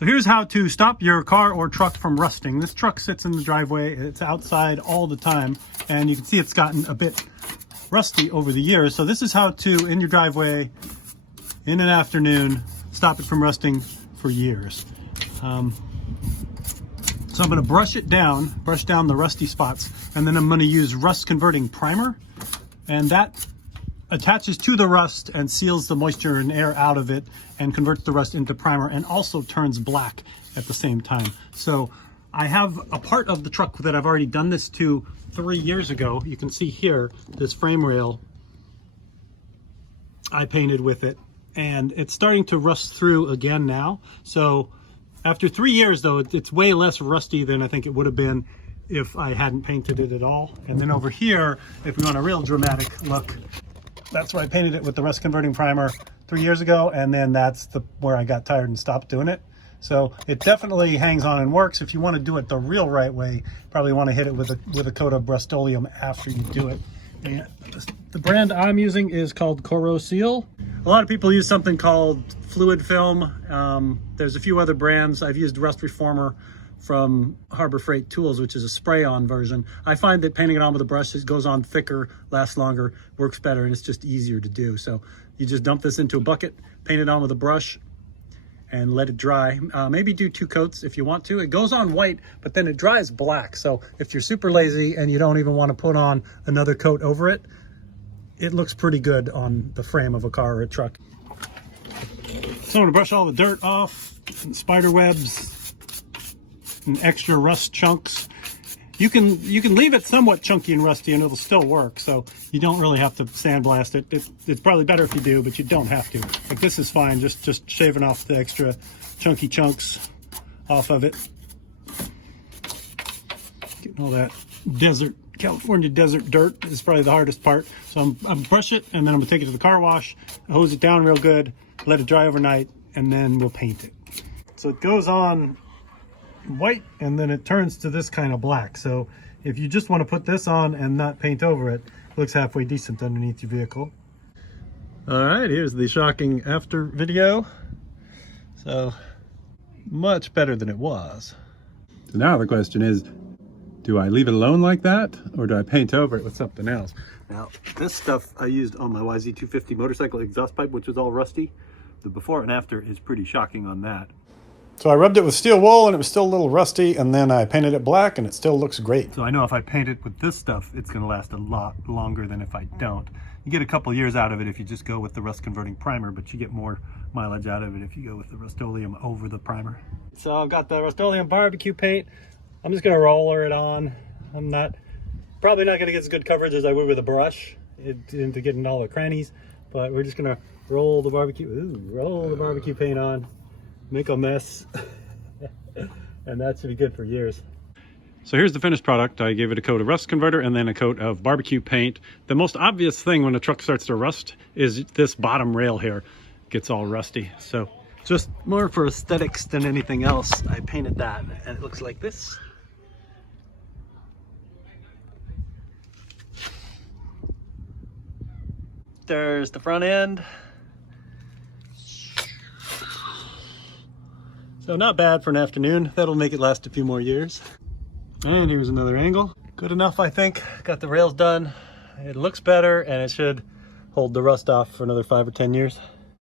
So here's how to stop your car or truck from rusting. This truck sits in the driveway. It's outside all the time, and you can see it's gotten a bit rusty over the years. So this is how to, in your driveway, in an afternoon, stop it from rusting for years. So I'm going to brush down the rusty spots, and then I'm going to use rust converting primer, and that attaches to the rust and seals the moisture and air out of it and converts the rust into primer, and also turns black at the same time. So I have a part of the truck that I've already done this to 3 years ago. You can see here this frame rail I painted with it, and it's starting to rust through again now. So after 3 years though, it's way less rusty than I think it would have been if I hadn't painted it at all. And then over here, if we want a real dramatic look, that's where I painted it with the rust converting primer 3 years ago, and then that's where I got tired and stopped doing it. So it definitely hangs on and works. If you want to do it the real right way, probably want to hit it with a coat of Rustoleum after you do it. And the brand I'm using is called Rustoleum. A lot of people use something called fluid film. There's a few other brands. I've used Rust Reformer from Harbor Freight Tools, which is a spray-on version. I find that painting it on with a brush, it goes on thicker, lasts longer, works better, and it's just easier to do. So you just dump this into a bucket, paint it on with a brush, and let it dry. Maybe do 2 coats if you want to. It goes on white, but then it dries black. So if you're super lazy and you don't even want to put on another coat over it, it looks pretty good on the frame of a car or a truck. So I'm gonna brush all the dirt off, and spider webs, and extra rust chunks. You can leave it somewhat chunky and rusty and it'll still work, so you don't really have to sandblast it. It's probably better if you do, but you don't have to. Like this is fine, just shaving off the extra chunky chunks off of it. Getting all that California desert dirt is probably the hardest part. So I'm brush it, and then I'm gonna take it to the car wash, hose it down real good, let it dry overnight, and then we'll paint it. So it goes on white, and then it turns to this kind of black. So if you just want to put this on and not paint over it, it looks halfway decent underneath your vehicle. All right, here's the shocking after video. So much better than it was. So now the question is, do I leave it alone like that, or do I paint over it with something else? Now, this stuff I used on my YZ250 motorcycle exhaust pipe, which was all rusty. The before and after is pretty shocking on that. So I rubbed it with steel wool and it was still a little rusty, and then I painted it black and it still looks great. So I know if I paint it with this stuff, it's gonna last a lot longer than if I don't. You get a couple years out of it if you just go with the rust converting primer, but you get more mileage out of it if you go with the Rustoleum over the primer. So I've got the Rustoleum barbecue paint. I'm just gonna roller it on. I'm probably not gonna get as good coverage as I would with a brush into getting all the crannies, but we're just gonna roll the barbecue paint on, make a mess, and that should be good for years. So here's the finished product. I gave it a coat of rust converter and then a coat of barbecue paint. The most obvious thing when a truck starts to rust is this bottom rail here gets all rusty. So just more for aesthetics than anything else, I painted that, and it looks like this. There's the front end. So not bad for an afternoon. That'll make it last a few more years. And here's another angle. Good enough, I think. Got the rails done. It looks better, and it should hold the rust off for another 5 or 10 years.